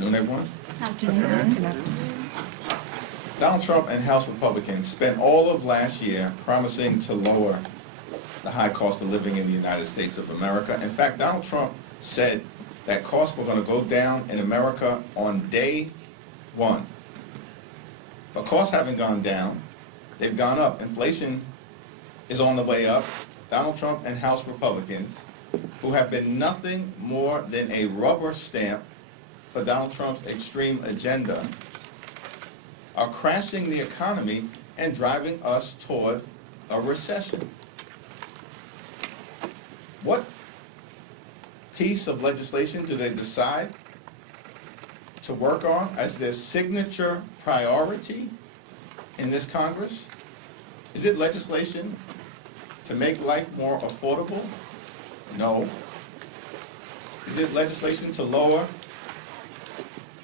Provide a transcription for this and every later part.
Afternoon, everyone. Afternoon. Donald Trump and House Republicans spent all of last year promising to lower the high cost of living in the United States of America. In fact, Donald Trump said that costs were going to go down in America on day one. But costs haven't gone down, they've gone up. Inflation is on the way up. Donald Trump and House Republicans, who have been nothing more than a rubber stamp for Donald Trump's extreme agenda, are crashing the economy and driving us toward a recession. What piece of legislation do they decide to work on as their signature priority in this Congress? Is it legislation to make life more affordable? No. Is it legislation to lower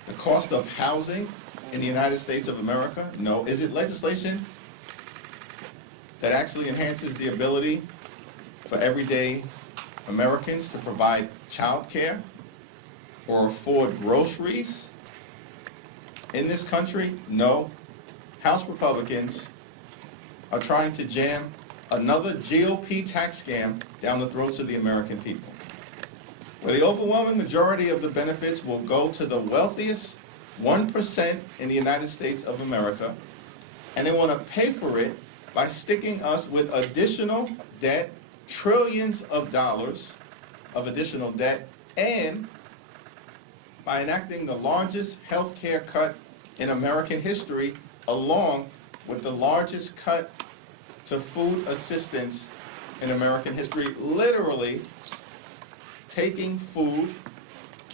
the cost of housing in the United States of America? No. Is it legislation that actually enhances the ability for everyday Americans to provide child care or afford groceries in this country? No. House Republicans are trying to jam another GOP tax scam down the throats of the American people, where the overwhelming majority of the benefits will go to the wealthiest 1% in the United States of America, and they want to pay for it by sticking us with additional debt, trillions of dollars of additional debt, and by enacting the largest health care cut in American history, along with the largest cut to food assistance in American history, literally taking food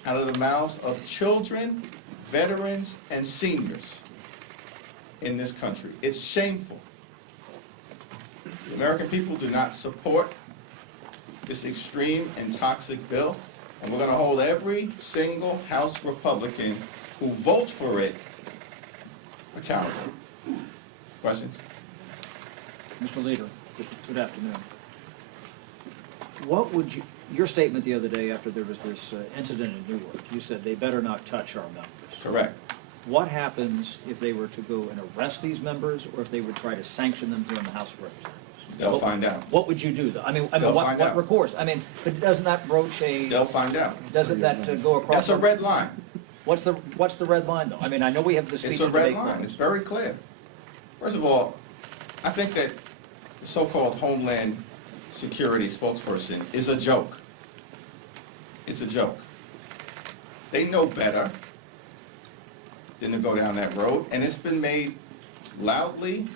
out of the mouths of children, veterans, and seniors in this country. It's shameful. The American people do not support this extreme and toxic bill, and we're going to hold every single House Republican who votes for it accountable. Questions? Mr. Leader, good afternoon. What would you, your statement the other day after there was this incident in Newark, you said they better not touch our members. Correct. What happens if they were to go and arrest these members, or if they would try to sanction them here in the House of Representatives? They'll find out. What would you do, though? They'll find what out. recourse? I mean, but doesn't that broach a... They'll find out. Doesn't that go across... That's a red line. What's the red line, though? I mean, I know we have the speech It's a red debate line. clause. It's very clear. First of all, I think that the so-called Homeland Security spokesperson is a joke. It's a joke. They know better than to go down that road, and it's been made loudly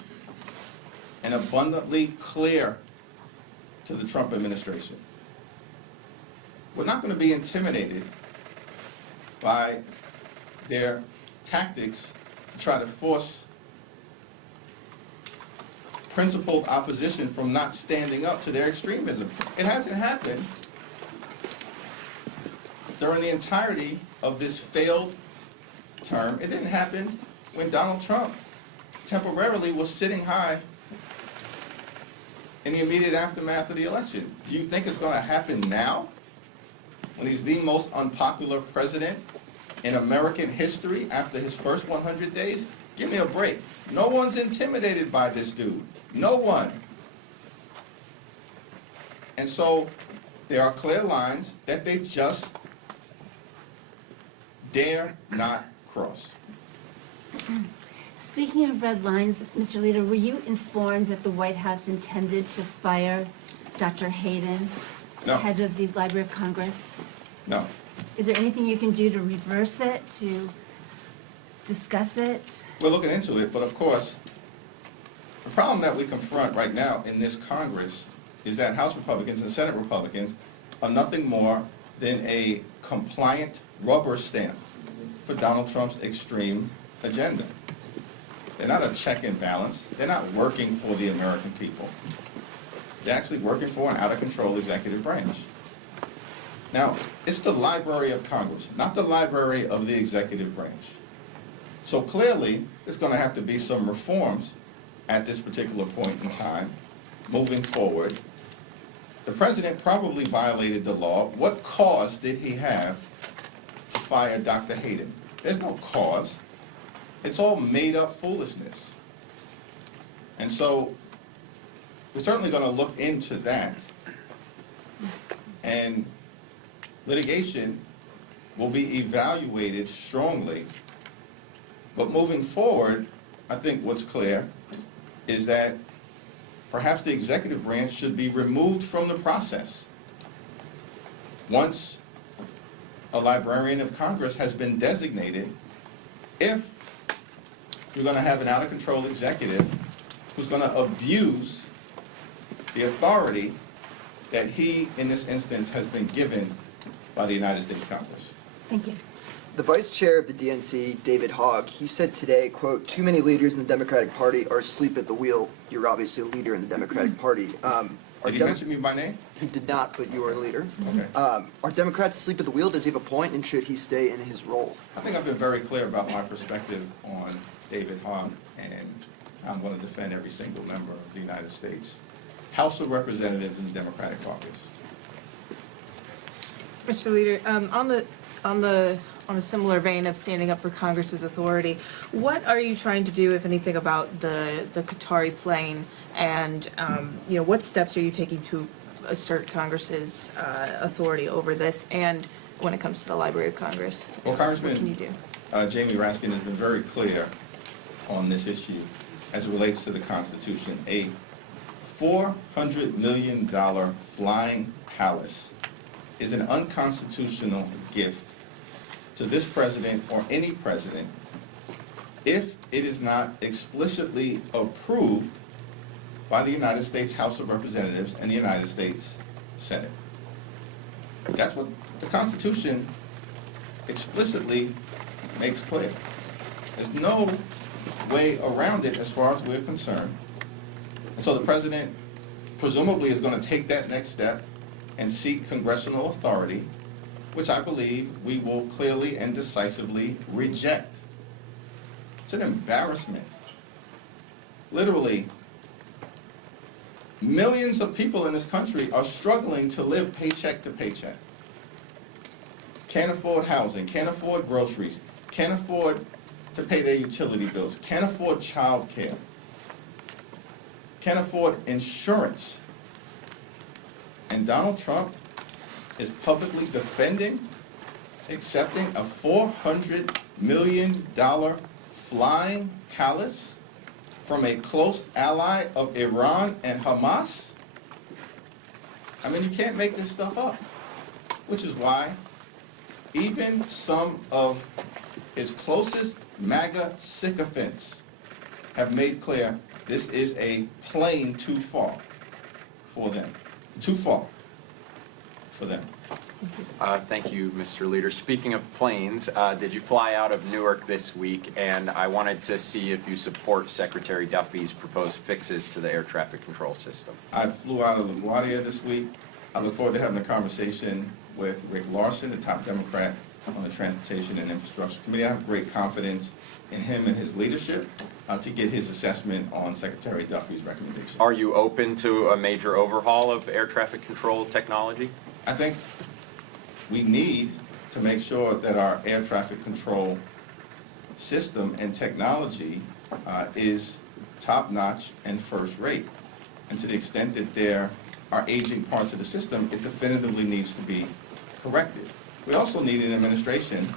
and abundantly clear to the Trump administration. We're not going to be intimidated by their tactics to try to force principled opposition from not standing up to their extremism. It hasn't happened during the entirety of this failed term. It didn't happen when Donald Trump temporarily was sitting high in the immediate aftermath of the election. Do you think it's going to happen now, when he's the most unpopular president in American history after his first 100 days? Give me a break. No one's intimidated by this dude. No one. And so there are clear lines that they just dare not cross. Speaking of red lines, Mr. Leader, were you informed that the White House intended to fire Dr. Hayden, No. head of the Library of Congress? No. Is there anything you can do to reverse it, to discuss it? We're looking into it, but of course, the problem that we confront right now in this Congress is that House Republicans and Senate Republicans are nothing more than a compliant rubber stamp for Donald Trump's extreme agenda. They're not a check and balance. They're not working for the American people. They're actually working for an out-of-control executive branch. Now, it's the Library of Congress, not the Library of the executive branch. So clearly, there's going to have to be some reforms at this particular point in time, moving forward. The president probably violated the law. What cause did he have to fire Dr. Hayden? There's no cause. It's all made-up foolishness. And so we're certainly going to look into that. And litigation will be evaluated strongly. But moving forward, I think what's clear is that perhaps the executive branch should be removed from the process. Once a librarian of Congress has been designated, if you're going to have an out-of-control executive who's going to abuse the authority that he, in this instance, has been given by the United States Congress. Thank you. The vice chair of the DNC, David Hogg, he said today, quote, "Too many leaders in the Democratic Party are asleep at the wheel." You're obviously a leader in the Democratic Party. Did he mention me by name? He did not, but you are a leader. Okay. Are Democrats asleep at the wheel? Does he have a point, and should he stay in his role? I think I've been very clear about my perspective on David Hogg, and I'm going to defend every single member of the United States House of Representatives in the Democratic caucus. Mr. Leader, on a similar vein of standing up for Congress's authority, what are you trying to do, if anything, about the Qatari plane, and what steps are you taking to assert Congress's authority over this, and when it comes to the Library of Congress? Well, Congressman, what can you do? Jamie Raskin has been very clear on this issue as it relates to the Constitution. A $400 million flying palace is an unconstitutional gift to this president or any president if it is not explicitly approved by the United States House of Representatives and the United States Senate. That's what the Constitution explicitly makes clear. There's no way around it as far as we're concerned. And so the president presumably is going to take that next step and seek congressional authority, which I believe we will clearly and decisively reject. It's an embarrassment. Literally, millions of people in this country are struggling to live paycheck to paycheck. Can't afford housing, can't afford groceries, can't afford to pay their utility bills, can't afford child care, can't afford insurance. And Donald Trump is publicly defending, accepting a $400 million flying palace from a close ally of Iran and Hamas? I mean, you can't make this stuff up, which is why even some of his closest MAGA sycophants have made clear this is a plane too far for them. Too far for them. Thank you, Mr. Leader. Speaking of planes, did you fly out of Newark this week? And I wanted to see if you support Secretary Duffy's proposed fixes to the air traffic control system. I flew out of LaGuardia this week. I look forward to having a conversation with Rick Larson, the top Democrat on the Transportation and Infrastructure Committee. I have great confidence in him and his leadership to get his assessment on Secretary Duffy's recommendation. Are you open to a major overhaul of air traffic control technology? I think we need to make sure that our air traffic control system and technology is top-notch and first-rate. And to the extent that there are aging parts of the system, it definitively needs to be corrected. We also need an administration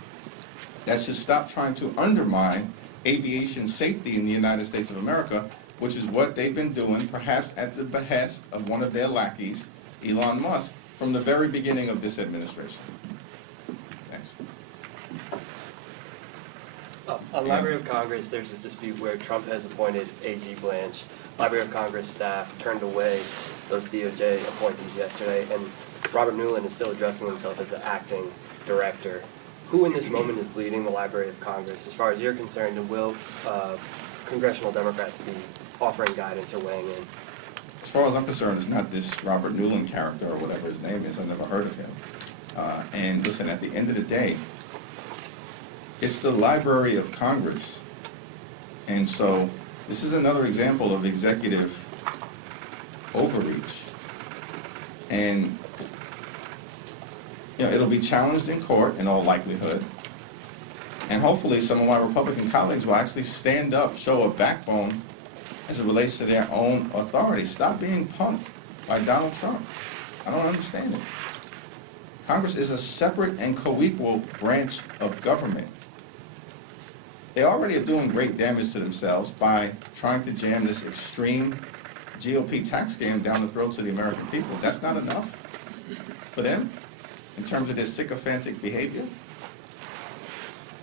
that should stop trying to undermine aviation safety in the United States of America, which is what they've been doing, perhaps at the behest of one of their lackeys, Elon Musk, from the very beginning of this administration. Thanks. On Library of Congress, there's this dispute where Trump has appointed A.G. Blanche. Library of Congress staff turned away those DOJ appointees yesterday, and Robert Newland is still addressing himself as the acting director. Who in this moment is leading the Library of Congress? As far as you're concerned, and will congressional Democrats be offering guidance or weighing in? As far as I'm concerned, it's not this Robert Newland character or whatever his name is. I've never heard of him. And listen, at the end of the day, it's the Library of Congress. And so this is another example of executive overreach. And it'll be challenged in court in all likelihood. And hopefully some of my Republican colleagues will actually stand up, show a backbone as it relates to their own authority. Stop being punked by Donald Trump. I don't understand it. Congress is a separate and co-equal branch of government. They already are doing great damage to themselves by trying to jam this extreme GOP tax scam down the throats of the American people. That's not enough for them in terms of their sycophantic behavior.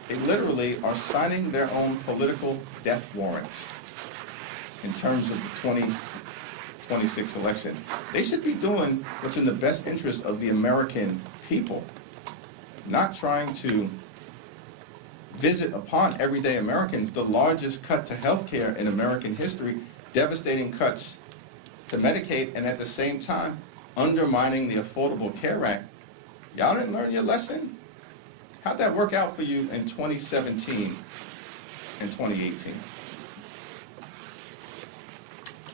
They literally are signing their own political death warrants in terms of the 2026 election. They should be doing what's in the best interest of the American people, not trying to visit upon everyday Americans the largest cut to health care in American history, devastating cuts to Medicaid, and at the same time undermining the Affordable Care Act. Y'all didn't learn your lesson? How'd that work out for you in 2017 and 2018?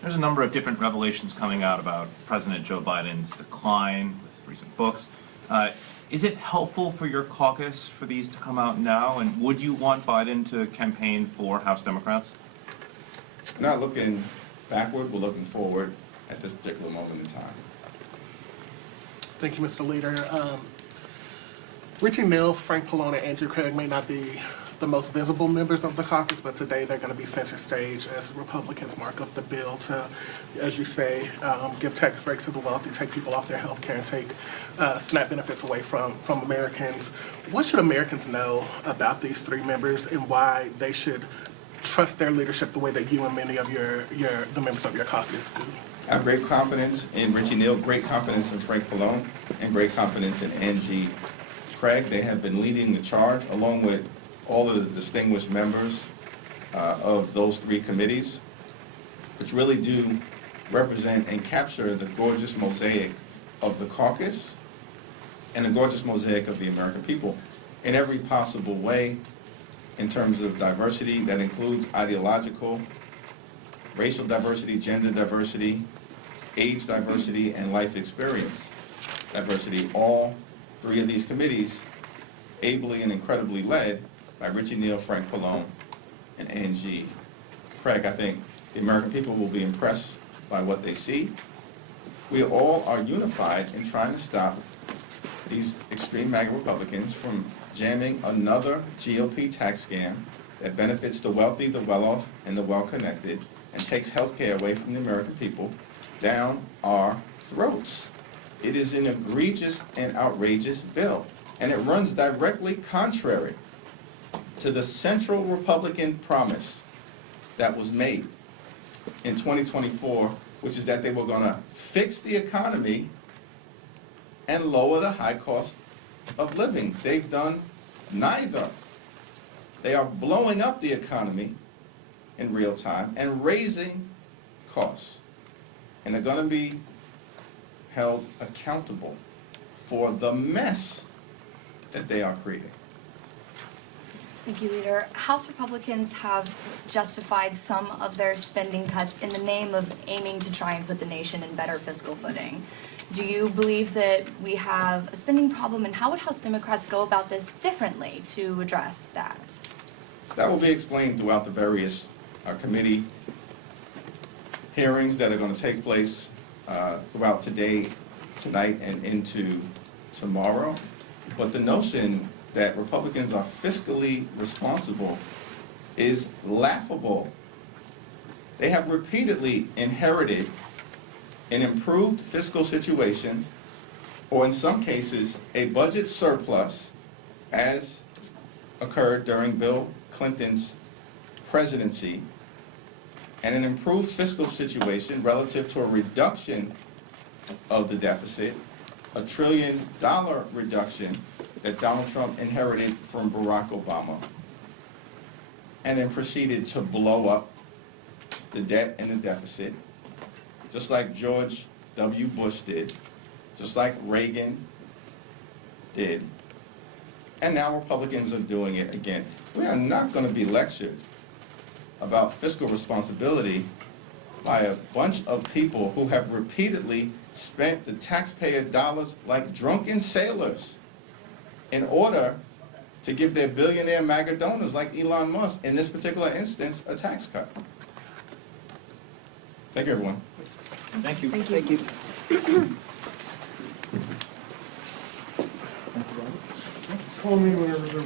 There's a number of different revelations coming out about President Joe Biden's decline with recent books. Is it helpful for your caucus for these to come out now? And would you want Biden to campaign for House Democrats? We're not looking backward, we're looking forward at this particular moment in time. Thank you, Mr. Leader. Richie Neal, Frank Pallone, and Andrew Craig may not be the most visible members of the caucus, but today they're going to be center stage as Republicans mark up the bill to, as you say, give tax breaks to the wealthy, take people off their health care, and take SNAP benefits away from Americans. What should Americans know about these three members and why they should trust their leadership the way that you and many of the members of your caucus do? I have great confidence in Richie Neal, great confidence in Frank Pallone, and great confidence in Angie Craig. They have been leading the charge along with all of the distinguished members of those three committees, which really do represent and capture the gorgeous mosaic of the caucus and the gorgeous mosaic of the American people in every possible way in terms of diversity. That includes ideological, racial diversity, gender diversity, age diversity, and life experience diversity. All three of these committees ably and incredibly led by Richie Neal, Frank Pallone, and Angie Craig. I think the American people will be impressed by what they see. We all are unified in trying to stop these extreme MAGA Republicans from jamming another GOP tax scam that benefits the wealthy, the well-off, and the well-connected, and takes health care away from the American people down our throats. It is an egregious and outrageous bill, and it runs directly contrary to the central Republican promise that was made in 2024, which is that they were going to fix the economy and lower the high cost of living. They've done neither. They are blowing up the economy in real time and raising costs. And they're going to be held accountable for the mess that they are creating. Thank you, Leader. House Republicans have justified some of their spending cuts in the name of aiming to try and put the nation in better fiscal footing. Do you believe that we have a spending problem, and how would House Democrats go about this differently to address that? That will be explained throughout the various committee hearings that are going to take place throughout today, tonight, and into tomorrow. But the notion that Republicans are fiscally responsible is laughable. They have repeatedly inherited an improved fiscal situation, or in some cases, a budget surplus, as occurred during Bill Clinton's presidency, and an improved fiscal situation relative to a reduction of the deficit, $1 trillion reduction that Donald Trump inherited from Barack Obama, and then proceeded to blow up the debt and the deficit, just like George W. Bush did, just like Reagan did, and now Republicans are doing it again. We are not going to be lectured about fiscal responsibility by a bunch of people who have repeatedly spent the taxpayer dollars like drunken sailors in order to give their billionaire MAGA donors like Elon Musk, in this particular instance, a tax cut. Thank you, everyone. Thank you. Thank you. Thank you. Thank you, Robert. Call me whenever they're